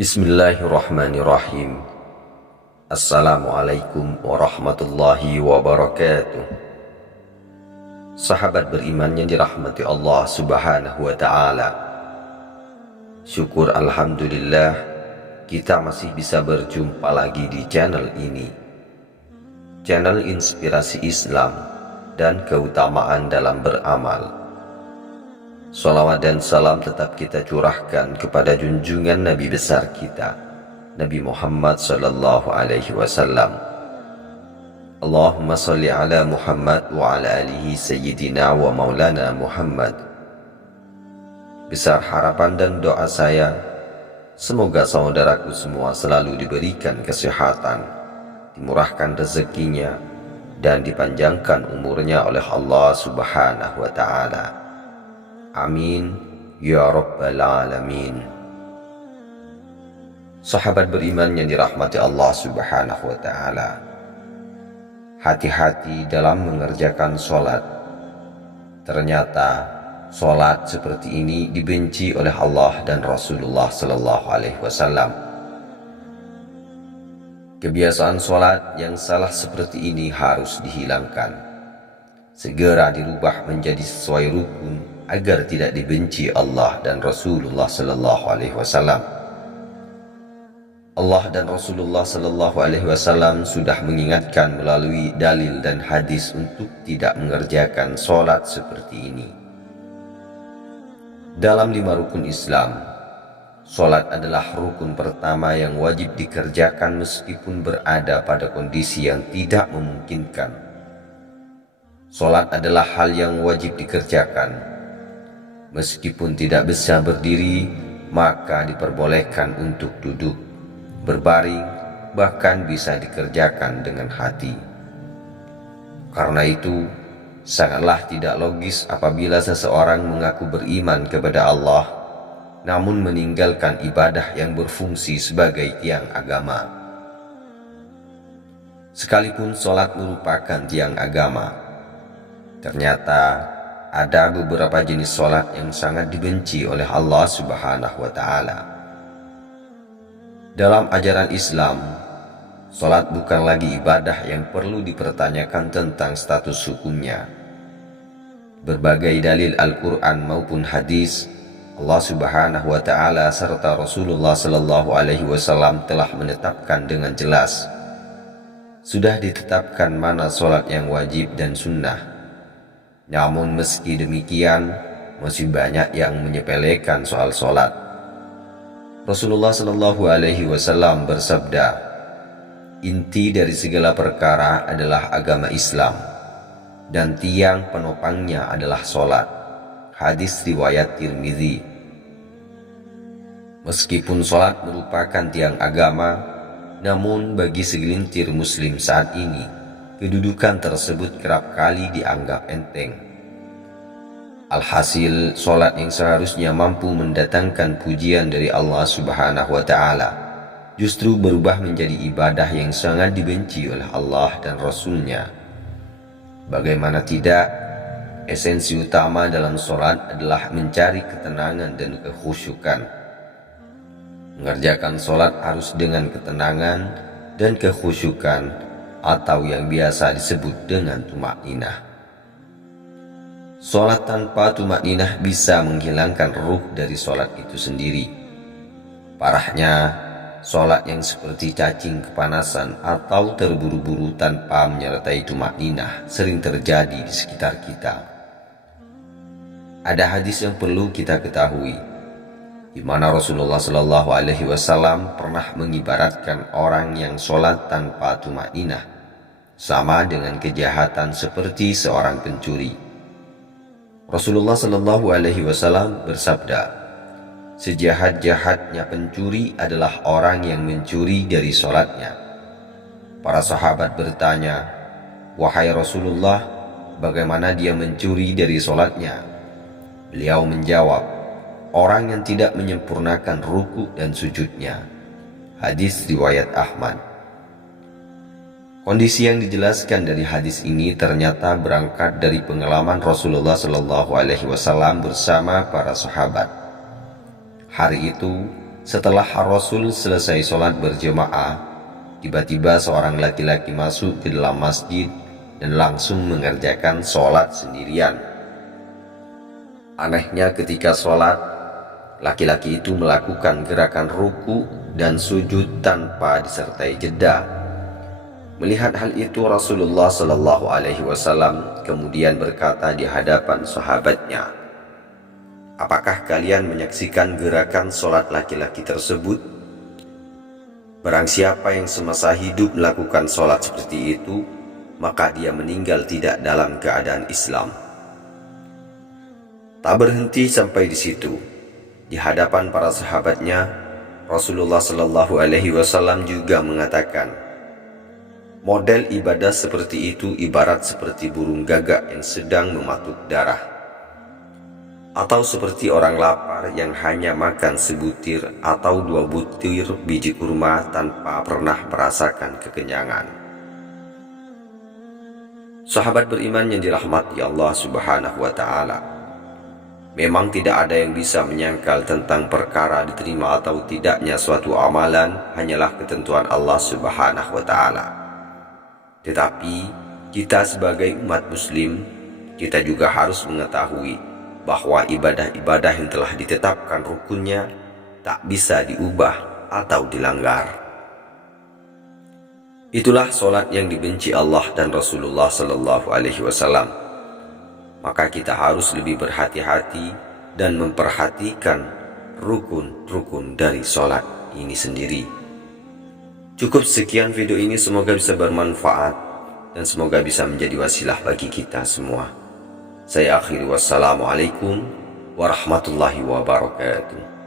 Bismillahirrahmanirrahim. Assalamualaikum warahmatullahi wabarakatuh. Sahabat beriman yang dirahmati Allah subhanahu wa ta'ala, syukur alhamdulillah kita masih bisa berjumpa lagi di channel ini, channel inspirasi Islam dan keutamaan dalam beramal. Salawat dan salam tetap kita curahkan kepada junjungan Nabi besar kita, Nabi Muhammad sallallahu alaihi wasallam. Allahumma salli ala Muhammad wa ala alihi sayyidina wa maulana Muhammad. Besar harapan dan doa saya, semoga saudaraku semua selalu diberikan kesehatan, dimurahkan rezekinya, dan dipanjangkan umurnya oleh Allah subhanahu wa ta'ala. Amin ya rabbal alamin. Sahabat beriman yang dirahmati Allah subhanahu wa ta'ala, hati-hati dalam mengerjakan sholat. Ternyata sholat seperti ini dibenci oleh Allah dan Rasulullah sallallahu alaihi wasallam. Kebiasaan sholat yang salah seperti ini harus dihilangkan, segera dirubah menjadi sesuai rukun agar tidak dibenci Allah dan Rasulullah sallallahu alaihi wasallam. Allah dan Rasulullah sallallahu alaihi wasallam sudah mengingatkan melalui dalil dan hadis untuk tidak mengerjakan sholat seperti ini. Dalam 5 rukun Islam, sholat adalah rukun pertama yang wajib dikerjakan meskipun berada pada kondisi yang tidak memungkinkan. Sholat adalah hal yang wajib dikerjakan. Meskipun tidak bisa berdiri, maka diperbolehkan untuk duduk, berbaring, bahkan bisa dikerjakan dengan hati. Karena itu, sangatlah tidak logis apabila seseorang mengaku beriman kepada Allah, namun meninggalkan ibadah yang berfungsi sebagai tiang agama. Sekalipun sholat merupakan tiang agama, ternyata ada beberapa jenis sholat yang sangat dibenci oleh Allah subhanahu wa ta'ala. Dalam ajaran Islam, sholat bukan lagi ibadah yang perlu dipertanyakan tentang status hukumnya. Berbagai dalil Al-Quran maupun hadis, Allah subhanahu wa ta'ala serta Rasulullah sallallahu alaihi wasallam telah menetapkan dengan jelas. Sudah ditetapkan mana sholat yang wajib dan sunnah. Namun meski demikian, masih banyak yang menyepelekan soal sholat. Rasulullah sallallahu alaihi wasallam bersabda, inti dari segala perkara adalah agama Islam, dan tiang penopangnya adalah sholat. Hadis riwayat Tirmidzi. Meskipun sholat merupakan tiang agama, namun bagi segelintir muslim saat ini, kedudukan tersebut kerap kali dianggap enteng. Alhasil, sholat yang seharusnya mampu mendatangkan pujian dari Allah subhanahu wa ta'ala justru berubah menjadi ibadah yang sangat dibenci oleh Allah dan Rasulnya. Bagaimana tidak, esensi utama dalam sholat adalah mencari ketenangan dan kekhusyukan. Mengerjakan sholat harus dengan ketenangan dan kekhusyukan, atau yang biasa disebut dengan tumakninah. Sholat tanpa tumakninah bisa menghilangkan ruh dari sholat itu sendiri. Parahnya, sholat yang seperti cacing kepanasan atau terburu-buru tanpa menyertai tumakninah sering terjadi di sekitar kita. Ada hadis yang perlu kita ketahui, di mana Rasulullah Shallallahu Alaihi Wasallam pernah mengibaratkan orang yang sholat tanpa tumakninah sama dengan kejahatan seperti seorang pencuri. Rasulullah Shallallahu Alaihi Wasallam bersabda, sejahat-jahatnya pencuri adalah orang yang mencuri dari sholatnya. Para sahabat bertanya, wahai Rasulullah, bagaimana dia mencuri dari sholatnya? Beliau menjawab, orang yang tidak menyempurnakan ruku dan sujudnya. Hadis riwayat Ahmad. Kondisi yang dijelaskan dari hadis ini ternyata berangkat dari pengalaman Rasulullah Shallallahu Alaihi Wasallam bersama para sahabat. Hari itu Setelah Rasul selesai sholat berjemaah, tiba-tiba seorang laki-laki masuk ke dalam masjid dan langsung mengerjakan sholat sendirian. Anehnya ketika sholat, laki-laki itu melakukan gerakan ruku dan sujud tanpa disertai jeda. Melihat hal itu, Rasulullah Shallallahu Alaihi Wasallam kemudian berkata di hadapan sahabatnya, "Apakah kalian menyaksikan gerakan sholat laki-laki tersebut? Barang siapa yang semasa hidup melakukan sholat seperti itu, maka dia meninggal tidak dalam keadaan Islam." Tak berhenti sampai di situ. Di hadapan para sahabatnya, Rasulullah Shallallahu Alaihi Wasallam juga mengatakan, model ibadah seperti itu ibarat seperti burung gagak yang sedang mematuk darah, atau seperti orang lapar yang hanya makan sebutir atau 2 butir biji kurma tanpa pernah merasakan kekenyangan. Sahabat beriman yang dirahmati Allah Subhanahu wa Ta'ala, memang tidak ada yang bisa menyangkal tentang perkara diterima atau tidaknya suatu amalan, hanyalah ketentuan Allah Subhanahu wa Ta'ala. Tetapi kita sebagai umat muslim, kita juga harus mengetahui bahwa ibadah-ibadah yang telah ditetapkan rukunnya tak bisa diubah atau dilanggar. Itulah sholat yang dibenci Allah dan Rasulullah Sallallahu Alaihi Wasallam. Maka kita harus lebih berhati-hati dan memperhatikan rukun-rukun dari sholat ini sendiri. Cukup sekian video ini, semoga bisa bermanfaat dan semoga bisa menjadi wasilah bagi kita semua. Saya akhiri, wassalamualaikum warahmatullahi wabarakatuh.